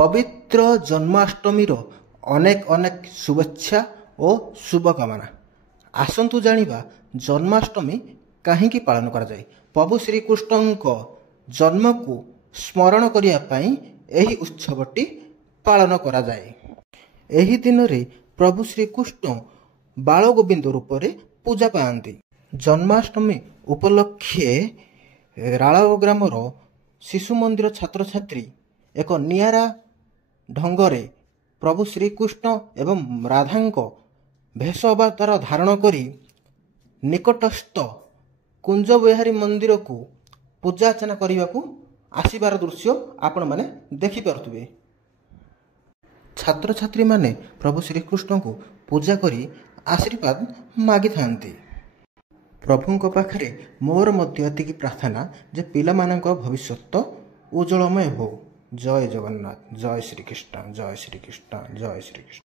पवित्र जन्माष्टमीर अनेक अनेक शुभेच्छा और शुभकामना। आसंतु जानिबा जन्माष्टमी काहींकि पालन करा जाए। प्रभु श्रीकृष्ण जन्म को स्मरण करिया पई एही उत्सवटी पालन करा जाए। एही दिन रे प्रभु श्रीकृष्ण बाल गोविंद रूप रे पूजा पाती। जन्माष्टमी उपलक्षे रालाव ग्रामर शिशु मंदिर छात्र छात्री एक नियारा ढंगरे प्रभु श्रीकृष्ण एवं राधांक भेष अवतार धारण करी निकटस्थ कुंज बिहारी मंदिर को पूजा अर्चना करने को आसीबार दृश्य आपण माने देखि पारुथिबे। छात्र छात्री माने प्रभु श्रीकृष्ण को पूजा करी आशीर्वाद मागी थांती। प्रभुंक पाखरे मोर मध्य एतिकी प्रार्थना जे पिलामानक भविष्यत उज्जवलमय हो। जय जगन्नाथ, जय श्रीकृष्ण, जय श्रीकृष्ण, जय श्रीकृष्ण।